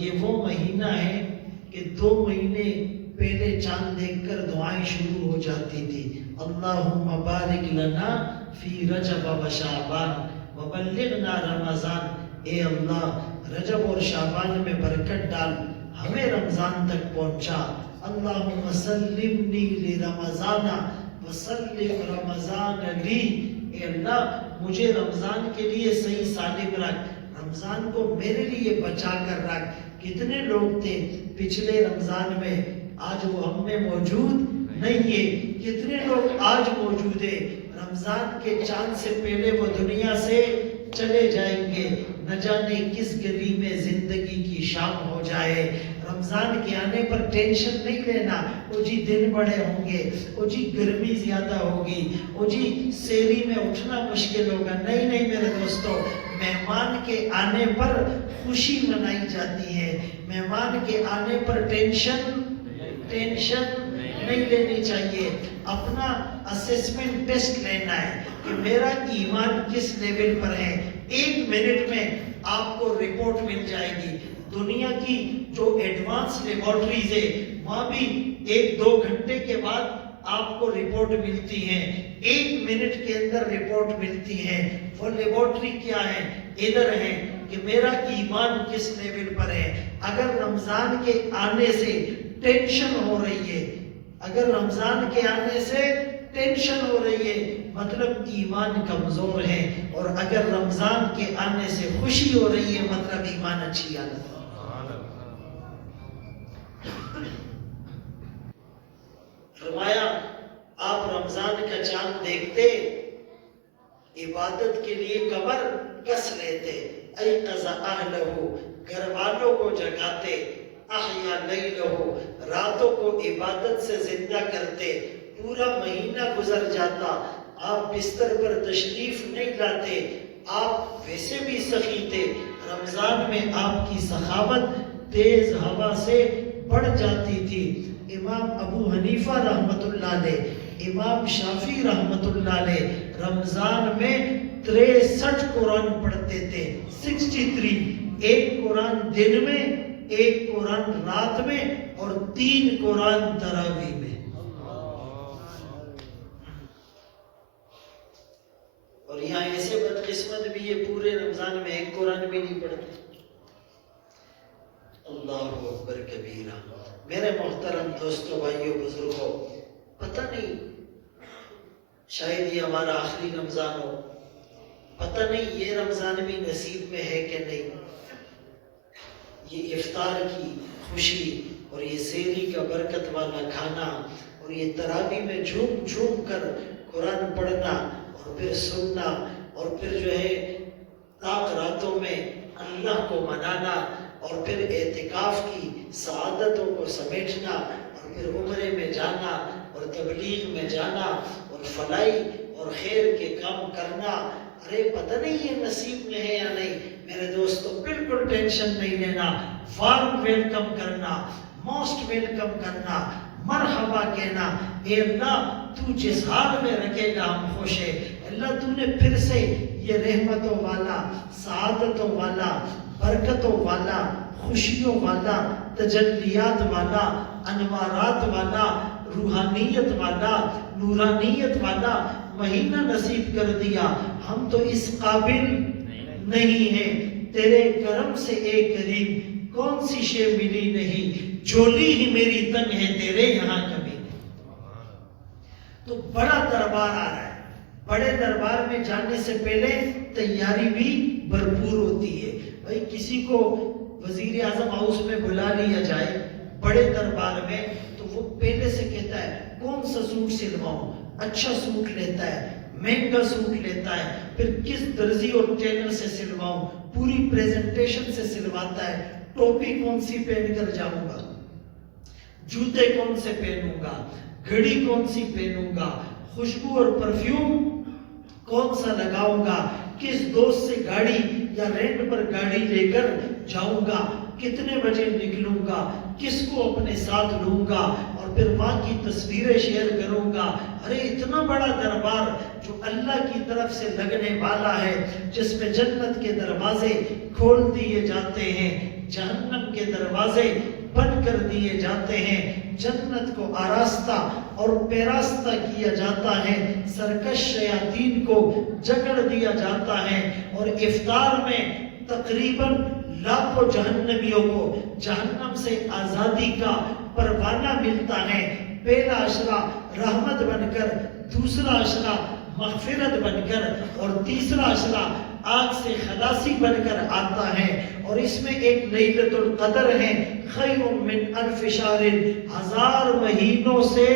یہ وہ مہینہ ہے کہ 2 مہینے پہلے چاند دیکھ کر دعائیں شروع ہو جاتی تھی. اللہم بارک لنا فی رجب و شعبان وبلغنا رمضان. اے اللہ رجب اور شعبان میں برکت ڈال، ہمیں رمضان تک پہنچا. اللہم سلمنی لرمضان وسلم رمضان لی. اے اللہ مجھے رمضان کے لیے صحیح سالم رکھ، رمضان کو میرے لیے بچا کر رکھ. کتنے لوگ تھے پچھلے رمضان میں، آج وہ ہم میں موجود نہیں ہے. کتنے لوگ آج موجود ہیں، رمضان کے چاند سے پہلے وہ دنیا سے چلے جائیں گے. نہ جانے کس گلی میں زندگی کی شام ہو جائے. رمضان کے آنے پر ٹینشن نہیں لینا، او جی دن بڑے ہوں گے، او جی گرمی زیادہ ہوگی، او جی سیری میں اٹھنا مشکل ہوگا. نہیں نہیں میرے دوستو، مہمان کے آنے پر خوشی منائی جاتی ہے. مہمان کے آنے پر ٹینشن نہیں لینی چاہیے. اپنا اسیسمنٹ ٹیسٹ لینا ہے کہ میرا ایمان کس لیول پر ہے. 1 منٹ میں آپ کو رپورٹ مل جائے گی. دنیا کی جو ایڈوانس لیبارٹریز ہے وہاں بھی 1-2 گھنٹے کے بعد آپ کو رپورٹ ملتی ہیں. 1 منٹ کے اندر رپورٹ ملتی ہے. وہ لیبارٹری کیا ہے؟ ادھر ہے کہ میرا ایمان کس لیول پر ہے. اگر رمضان کے آنے سے ٹینشن ہو رہی ہے، اگر رمضان کے آنے سے ٹینشن ہو رہی ہے مطلب ایمان کمزور ہے، اور اگر رمضان کے آنے سے خوشی ہو رہی ہے مطلب ایمان اچھی حالت ہے. فرمایا آپ رمضان کا چاند دیکھتے، عبادت کے لیے کمر کس لیتے، ایقظ اہلہ گھر والوں کو جگاتے، احیا لیلہ راتوں کو عبادت سے زندہ کرتے. پورا مہینہ گزر جاتا، آپ بستر پر تشریف نہیں لاتے. آپ ویسے بھی سخی تھے، رمضان میں آپ کی سخاوت تیز ہوا سے بڑھ جاتی تھی. امام ابو حنیفہ رحمت اللہ علیہ، امام شافعی رحمت اللہ علیہ رمضان میں 63 قرآن پڑھتے تھے. 63، 1 قرآن دن میں، 1 قرآن رات میں، اور 3 قرآن تراویح میں. اور یہاں ایسے بدقسمت بھی یہ پورے رمضان میں 1 قرآن بھی نہیں پڑھتے. اللہ اکبر کبیرہ. میرے محترم دوستوں، بھائیوں، بزرگوں، پتہ نہیں شاید یہ ہمارا آخری رمضان ہو، پتہ نہیں یہ رمضان بھی نصیب میں ہے کہ نہیں. یہ افطار کی خوشی اور یہ سحری کا برکت والا کھانا اور یہ تراویح میں جھوم جھوم کر قرآن پڑھنا اور پھر سننا اور پھر جو ہے طاق راتوں میں اللہ کو منانا اور پھر اعتکاف کی سعادتوں کو سمیٹنا اور پھر عمرے میں جانا اور تبلیغ میں جانا اور فلاحی اور خیر کے کام کرنا. ارے پتہ نہیں یہ نصیب میں ہے یا نہیں. میرے دوستو بالکل ٹینشن نہیں لینا. وارم ویلکم کرنا، موسٹ ویلکم کرنا، مرحبا کہنا. اے اللہ تو جس حال میں رکھے گا ہم خوش ہے. اللہ تو نے پھر سے یہ رحمتوں والا، سعادتوں والا، برکتوں والا، خوشیوں والا، تجلیات والا، انوارات والا، روحانیت والا، نورانیت والا مہینہ نصیب کر دیا. ہم تو اس قابل نہیں ہیں. تیرے کرم سے اے کریم کون سی شے ملی نہیں، جھولی ہی میری تنگ ہے تیرے یہاں کبھی نہیں. تو بڑا دربار آ رہا ہے. بڑے دربار میں جانے سے پہلے تیاری بھی بھرپور ہوتی ہے. بھائی کسی کو وزیر اعظم ہاؤس میں بلا لیا جائے بڑے دربار میں تو وہ پہلے سے کہتا ہے کون سا سوٹ سلواؤں. اچھا سوٹ لیتا ہے، مہنگا سوٹ لیتا ہے، پھر کس درزی اور ٹیلر سے سلواؤں، پوری پریزنٹیشن سے سلواتا ہے. ٹوپی کون سی پہن کر جاؤں گا، جوتے کون سے پہنوں گا، گھڑی کون سی پہنوں گا، خوشبو اور پرفیوم کون سا لگاؤں گا، کس دوست سے گاڑی یا رینٹ پر گاڑی لے کر جاؤں گا، کتنے بجے نکلوں گا، کس کو اپنے ساتھ لوں گا، اور پھر وہاں کی تصویریں شیئر کروں گا. ارے اتنا بڑا دربار جو اللہ کی طرف سے لگنے والا ہے، جس میں جنت کے دروازے کھول دیے جاتے ہیں، جہنم کے کے دروازے بند کر دیے جاتے ہیں، جنت کو آراستہ اور پیراستہ کیا جاتا ہے، سرکش شیاطین کو جکڑ دیا جاتا ہے، اور افطار میں تقریباً لاکھوں جہنمیوں کو جہنم سے آزادی کا پروانہ ملتا ہے۔ پہلا عشرہ رحمت بن کر، دوسرا عشرہ مغفرت بن کر، اور تیسرا عشرہ آگ سے خلاصی بن کر آتا ہے، اور اس میں ایک لیلۃ القدر ہے، خیر من الف شہر، 1000 مہینوں سے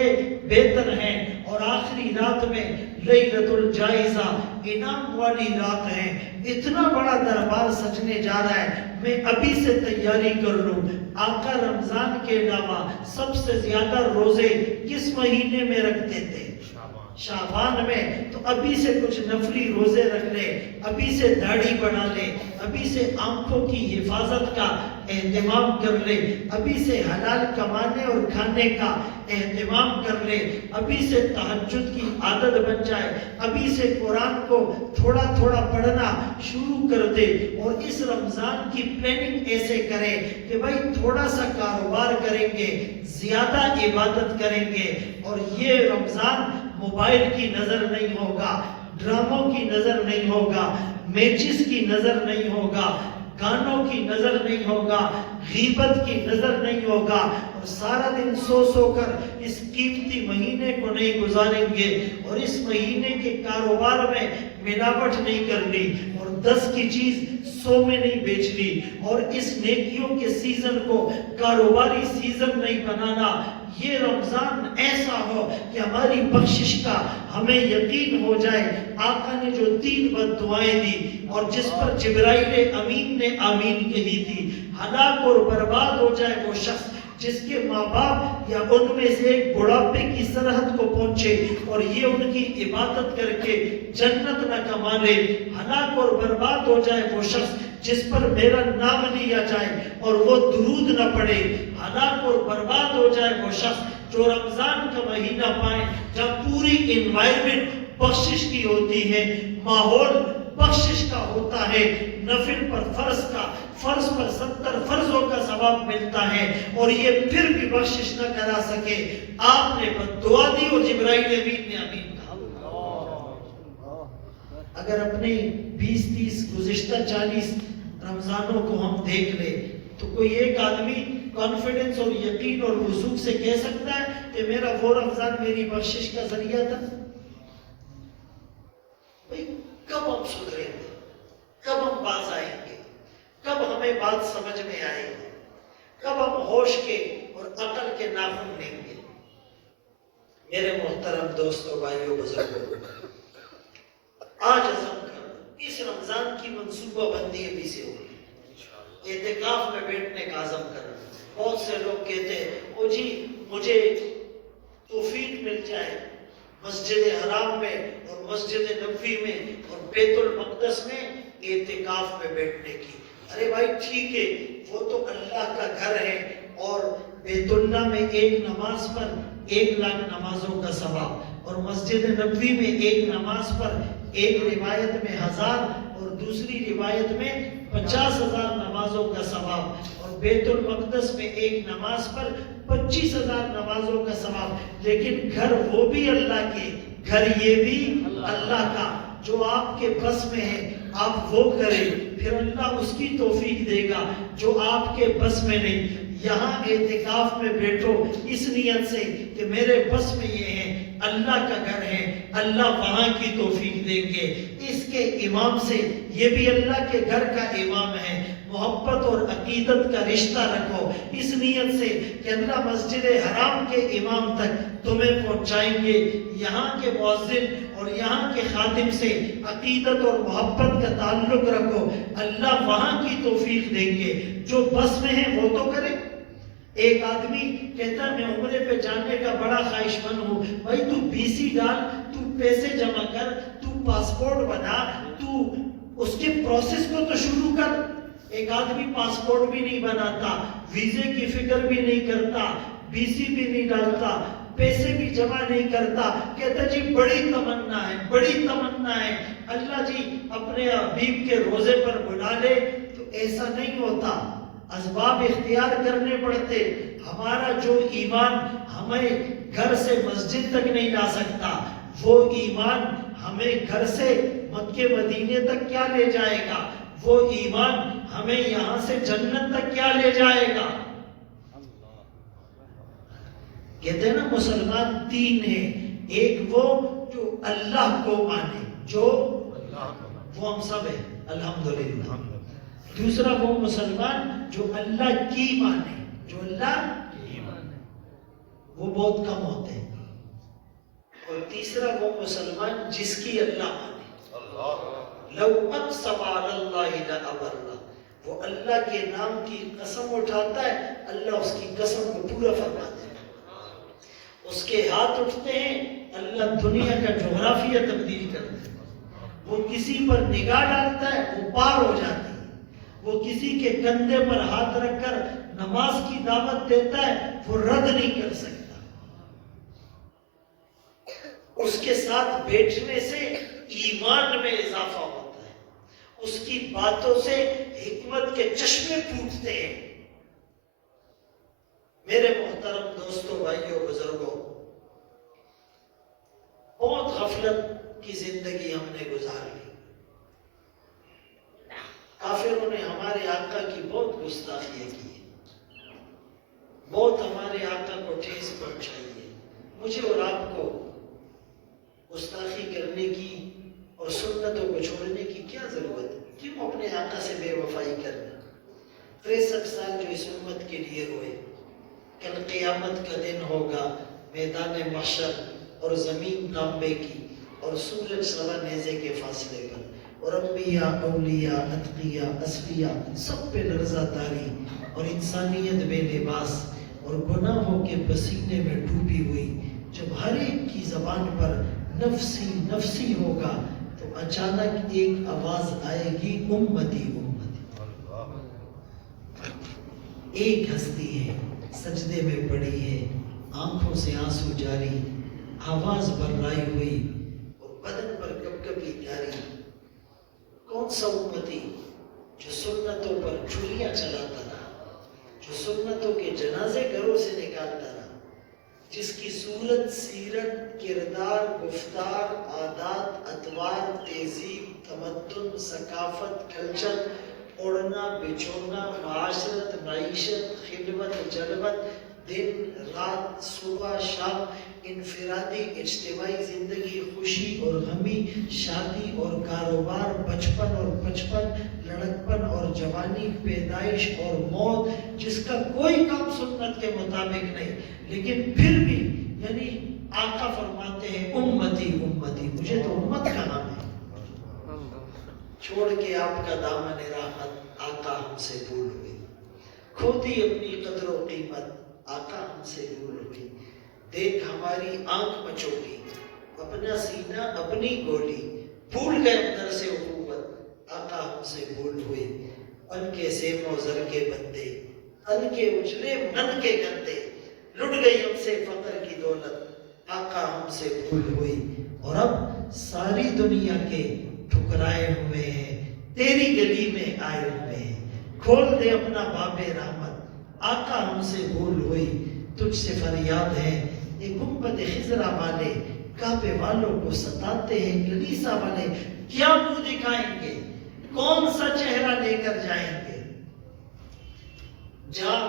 بہتر ہے، اور آخری رات میں لیلۃ الجائزہ، انعام والی رات ہے۔ اتنا بڑا دربار سجنے جا رہا ہے، میں ابھی سے تیاری کر لوں۔ آقا رمضان کے علاوہ سب سے زیادہ روزے کس مہینے میں رکھتے تھے؟ شعبان میں۔ تو ابھی سے کچھ نفلی روزے رکھ لے، ابھی سے داڑھی بڑھا لے، ابھی سے آنکھوں کی حفاظت کا اہتمام کر لے، ابھی سے حلال کمانے اور کھانے کا اہتمام کر لے، ابھی سے تہجد کی عادت بن جائے، ابھی سے قرآن کو تھوڑا تھوڑا پڑھنا شروع کر دے، اور اس رمضان کی پلاننگ ایسے کرے کہ بھائی تھوڑا سا کاروبار کریں گے، زیادہ عبادت کریں گے، اور یہ رمضان موبائل کی نظر نہیں ہوگا، ڈراموں کی نظر نہیں ہوگا، میچز کی نظر نہیں ہوگا، گانوں کی نظر نہیں ہوگا، غیبت کی نظر نہیں ہوگا، اور سارا دن سو سو کر اس قیمتی مہینے کو نہیں گزاریں گے، اور اس مہینے کے کاروبار میں ملاوٹ نہیں کرنی، اور 10 کی چیز 100 میں نہیں بیچنی، اور اس نیکیوں کے سیزن کو کاروباری سیزن نہیں بنانا۔ یہ رمضان ایسا ہو کہ ہماری بخشش کا ہمیں یقین ہو جائے۔ آقا نے جو 3 بد دعائیں دی، اور جس پر جبرائیل امین نے آمین کہی تھی، ہلاک اور برباد ہو جائے وہ شخص جس کے ماں باپ یا ان میں سے ایک بڑھاپے کی سرحد کو پہنچے اور یہ ان کی عبادت کر کے جنت نہ کما لے، ہلاک اور برباد ہو جائے وہ شخص جس پر میرا نام لیا جائے اور وہ درود نہ پڑے، ہلاک اور برباد ہو جائے وہ شخص جو رمضان کا مہینہ پائے جب پوری انوائرمنٹ بخشش کی ہوتی ہے، ماحول بخشش کا ہوتا ہے، نفل پر فرض کا، فرض پر 70 فرضوں کا ثواب ملتا ہے، اور یہ پھر بھی بخشش نہ کرا سکے۔ آپ نے بد دعا دی اور جبرائیل امین نے آمین کہا۔ اگر اپنے 20-30 گزشتہ 40 رمضانوں کو ہم دیکھ لیں تو کوئی ایک آدمی کانفیڈنس اور یقین اور وثوق سے کہہ سکتا ہے کہ میرا وہ رمضان میری بخشش کا ذریعہ تھا؟ بھئی کب ہم سدھریں گے؟ کب ہم باز آئیں گے؟ کب ہمیں بات سمجھ میں آئے گی؟ کب ہم ہوش کے اور عقل کے ناخن لیں گے؟ میرے محترم دوستو، بھائیو، بزرگوں، آج عزم کر اس رمضان کی منصوبہ بندی ابھی سے ہوگی۔ اعتکاف میں بیٹھنے کا عزم کرنا۔ بہت سے لوگ کہتے ہیں او جی مجھے توفیق مل جائے مسجد حرام میں اور مسجد نبوی میں اور بیت المقدس میں اعتکاف میں بیٹھنے کی۔ ارے بھائی ٹھیک ہے، وہ تو اللہ کا گھر ہے، اور بیت اللہ میں ایک نماز پر 1 لاکھ نمازوں کا ثواب، اور مسجد نبوی میں ایک نماز پر ایک روایت میں 1000 اور دوسری روایت میں 50,000 نمازوں کا ثواب، اور بیت المقدس میں ایک نماز پر 25,000 نمازوں کا ثواب۔ لیکن گھر وہ بھی اللہ کے، گھر یہ بھی اللہ کا۔ جو آپ کے بس میں ہے آپ وہ کریں، پھر اللہ اس کی توفیق دے گا۔ جو آپ کے بس میں نہیں، یہاں اعتکاف میں بیٹھو اس نیت سے کہ میرے بس میں یہ ہے، اللہ کا گھر ہے، اللہ وہاں کی توفیق دیں گے۔ اس کے امام سے، یہ بھی اللہ کے گھر کا امام ہے، محبت اور عقیدت کا رشتہ رکھو اس نیت سے کہ اللہ مسجد حرام کے امام تک تمہیں پہنچائیں گے۔ یہاں کے مؤذن اور یہاں کے خادم سے عقیدت اور محبت کا تعلق رکھو، اللہ وہاں کی توفیق دیں گے۔ جو بس میں ہے وہ تو کرے۔ ایک آدمی کہتا ہے میں عمرے پہ جانے کا بڑا خواہش مند ہوں۔ بھائی تو BC ڈال، تو پیسے جمع کر، تو پاسپورٹ بنا، تو اس کے پروسیس کو تو شروع کر۔ ایک آدمی پاسپورٹ بھی نہیں بناتا، ویزے کی فکر بھی نہیں کرتا، BC بھی نہیں ڈالتا، پیسے بھی جمع نہیں کرتا، کہتا جی بڑی تمنا ہے، بڑی تمنا ہے، اللہ جی اپنے حبیب کے روزے پر بلا لے۔ تو ایسا نہیں ہوتا۔ اسباب اختیار کرنے پڑتے. ہمارا جو ایمان ہمیں گھر سے مسجد تک نہیں لا سکتا، وہ ایمان ہمیں گھر سے مکے مدینے تک کیا لے جائے گا؟ وہ ایمان ہمیں یہاں سے جنت تک کیا لے جائے گا؟ کہتے ہیں نا مسلمان تین ہیں. ایک وہ جو اللہ کو مانے، جو وہ ہم سب ہیں الحمدللہ. دوسرا وہ مسلمان جو اللہ کی مانے، جو اللہ کی مانے، وہ بہت کم ہوتے ہیں. اور تیسرا وہ مسلمان جس کی اللہ مانے. لو اقسم علی اللہ لأبرہ، وہ اللہ کے نام کی قسم اٹھاتا ہے، اللہ اس کی قسم کو پورا فرما دیتا ہے. اس کے ہاتھ اٹھتے ہیں، اللہ دنیا کا جغرافیہ تبدیل کرتا ہے. وہ کسی پر نگاہ ڈالتا ہے، وہ پار ہو جاتی ہے. وہ کسی کے کندھے پر ہاتھ رکھ کر نماز کی دعوت دیتا ہے، وہ رد نہیں کر سکتا. اس کے ساتھ بیٹھنے سے ایمان میں اضافہ ہوتا ہے. اس کی باتوں سے حکمت کے چشمے پھوٹتے ہیں. میرے محترم دوستوں، بھائیوں، بزرگوں، بہت غفلت کی زندگی ہم نے گزار لی. کافروں نے ہمارے آقا کی بہت گستاخیاں کی، بہت ہمارے آقا کو ٹھیس پہنچائی ہے. مجھے اور آپ کو گستاخی کرنے کی اور سنتوں کو چھوڑنے کی کیا ضرورت ہے؟ کیوں اپنے آقا سے بے وفائی کرنا؟ 63 سال جو اس امت کے لیے ہوئے، کل قیامت کا دن ہوگا، میدان محشر، اور زمین تانبے کی اور سورج سوا نیزے کے فاصلے پر، اور انبیاء، اولیاء، اتقیاء، اصفیاء سب پہ لرزہ تاری، اور انسانیت بے لباس اور گناہوں کے پسینے میں ڈوبی ہوئی. جب ہر ایک کی زبان پر نفسی نفسی ہوگا تو اچانک ایک آواز آئے گی، امتی امتی. ایک ہستی ہے، سجدے میں پڑی ہے، آنکھوں سے آنسو جاری، آواز بررائی ہوئی اور بدن پر کپکپی جاری. کون سا امتی جو سنتوں پر چھریاں چلاتا رہا، جو سنتوں کے جنازے گھروں سے نکالتا رہا، جس کی صورت، سیرت، کردار، گفتار، عادات، اطوار، تہذیب، تمدن، ثقافت، کلچر، اوڑھنا بچھونا، معاشرت، معیشت، خدمت، جلوت، دن رات، صبح شام، انفرادی اجتماعی زندگی، خوشی اور غمی، شادی اور کاروبار، بچپن اور بچپن، لڑکپن اور جوانی، پیدائش اور موت، جس کا کوئی کام سنت کے مطابق نہیں، لیکن پھر بھی یعنی آقا فرماتے ہیں امتی امتی. مجھے تو امت کا نام ہے. چھوڑ کے آپ کا دامن راحت، آقا ہم سے بھول ہوئی. کھو دی اپنی قدر و قیمت، آقا ہم سے دور ہوئی. دیکھ ہماری آنکھ مچولی، اپنا سینہ اپنی گولی، بھول گئے اندر سے اخوت، آقا ہم سے بھول ہوئی. ان کے سیم و زر کے بندے، ان کے اجلے من کے گندے، لٹ گئی ہم سے فقر کی دولت، آقا ہم سے بھول ہوئی. اور اب ساری دنیا کے ٹھکرائے ہوئے ہیں، تیری گلی میں آئے ہوئے ہیں. کھول دے اپنا باب رحمت، آقا ہم سے بھول ہوئی. تجھ سے فریاد ہے یہ گنبد خضرا والے، کعبے والوں کو ستاتے ہیں کلیسا والے. کیا منہ دکھائیں گے، کون سا چہرہ لے کر جائیں گے؟ جہاں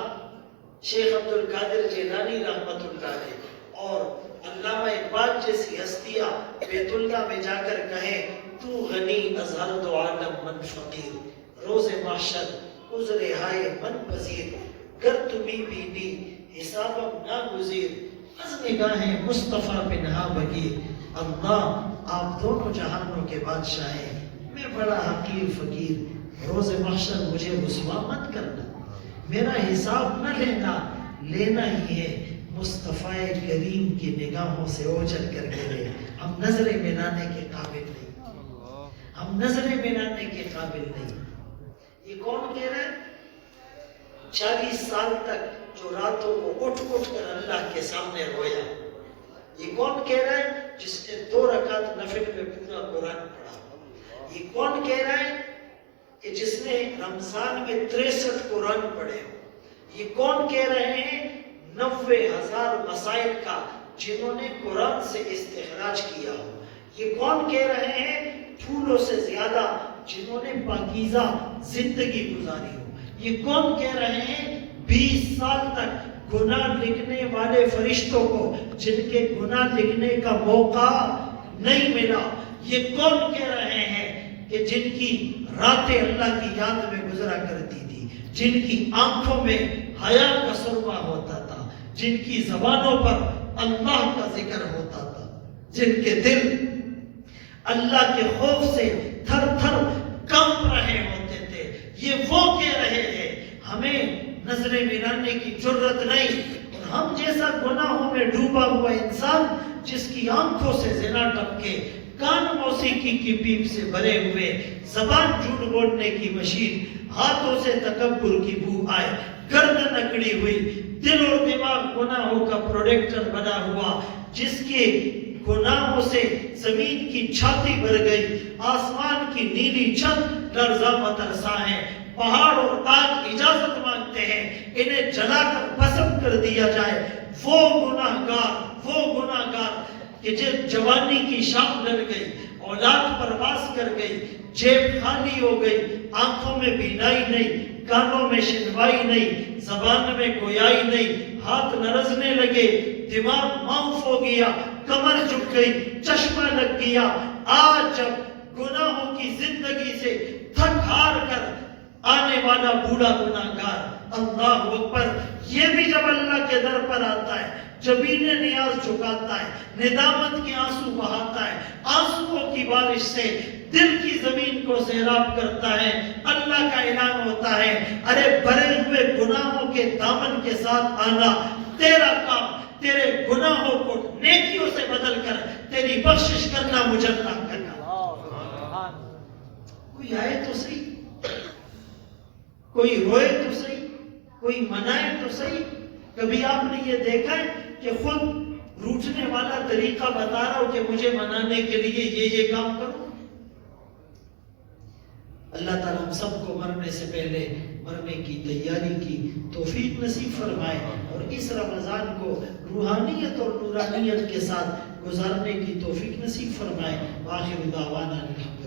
شیخ عبد القادر جیلانی رحمت اللہ علیہ اور علامہ اقبال جیسی ہستیاں بیت اللہ میں جا کر کہیں، تو غنی از ہر دو عالم من فقیر، روز محشر عذر ہائے من پذیر، گر تمہیں بینی حسابم ناگزیر، از نگاہیں مصطفیٰ پنہا بگیر. اللہ آپ دونوں جہانوں کے بادشاہ ہیں، میں بڑا حقیر فقیر. روز محشر مجھے رسوا مت کرنا، میرا حساب نہ لینا، لینا ہی ہے مصطفیٰ کریم کی نگاہوں سے اوجھل کر کے لے. ہم نظریں ملانے کے قابل نہیں، ہم نظریں ملانے کے قابل نہیں. یہ کون کہہ رہا ہے؟ 40 سال تک جو راتوں کو اٹھ اٹھ کر اللہ کے سامنے رویا. یہ کون کہہ رہا ہے؟ جس نے 2 رکعت نفل میں پورا قرآن پڑھا. یہ کون کہہ رہا ہے؟ کہ جس نے رمضان میں 63 قرآن پڑھے ہو. یہ کون کہہ رہے ہیں؟ 90,000 مسائل کا جنہوں نے قرآن سے استخراج کیا ہو. یہ کون کہہ رہے ہیں؟ پھولوں سے زیادہ جنہوں نے پاکیزہ زندگی گزاری ہو. یہ کون کہہ رہے ہیں؟ 20 سال تک گناہ لکھنے والے فرشتوں کو جن کے گناہ لکھنے کا موقع نہیں ملا. یہ کون کہہ رہے ہیں کہ جن کی راتیں اللہ کی یاد میں گزرا کرتی تھی، جن کی آنکھوں میں حیا کا سرما ہوتا تھا، جن کی زبانوں پر اللہ کا ذکر ہوتا تھا، جن کے دل اللہ کے خوف سے تھر تھر کانپ رہے ہوتے تھے. یہ وہ کہہ رہے ہیں ہمیں نظریں ملانے کی جرت نہیں. اور ہم جیسا گناہوں میں ڈوبا ہوا انسان جس کی آنکھوں سے زنا ٹپکے، کان موسیقی کی پیپ سے بھرے ہوئے، زبان جھوٹ بولنے کی مشین، ہاتھوں سے تکبر کی بو آئے، گردن اکڑی ہوئی، دل اور دماغ گناہوں کا پروڈکٹر بنا ہوا، جس کے گناہوں سے زمین کی چھاتی بھر گئی، آسمان کی نیلی چھت لرزاں و ترساں ہے، پہاڑ اور آگ اجازت مانگتے ہیں انہیں جلا کر بھسم کر دیا جائے. وہ گناہگار کہ جب جوانی کی شام ڈل گئی، اولاد پرواز کر گئی، جیب خالی ہو گئی، آنکھوں میں بینائی نہیں، کانوں میں شنوائی نہیں، زبان میں گویائی نہیں، ہاتھ لرزنے لگے، دماغ معاف ہو گیا، کمر جھک گئی، چشمہ لگ گیا. آج جب گناہوں کی زندگی سے تھک ہار کر آنے والا بوڑھا گناہگار، اللہ اکبر، یہ بھی جب اللہ کے در پر آتا ہے، جبین نیاز جھکاتا ہے، ندامت کے آنسو بہاتا ہے، آنسوؤں کی بارش سے دل کی زمین کو سیراب کرتا ہے، اللہ کا اعلان ہوتا ہے ارے بھرے ہوئے گناہوں کے دامن کے ساتھ آنا، تیرا کام تیرے گناہوں کو نیکیوں سے بدل کر تیری بخشش کرنا، مجرہ کرنا. کوئی آئے تو صحیح، کوئی روئے تو صحیح، کوئی منائے تو صحیح. کبھی آپ نے یہ دیکھا ہے کہ خود روٹنے والا طریقہ بتا رہا ہو کہ مجھے منانے کے لیے یہ کام کرو؟ اللہ تعالیٰ ہم سب کو مرنے سے پہلے مرنے کی تیاری کی توفیق نصیب فرمائے، اور اس رمضان کو روحانیت اور نورانیت کے ساتھ گزارنے کی توفیق نصیب فرمائے. آخر دعوانا الحمدللہ.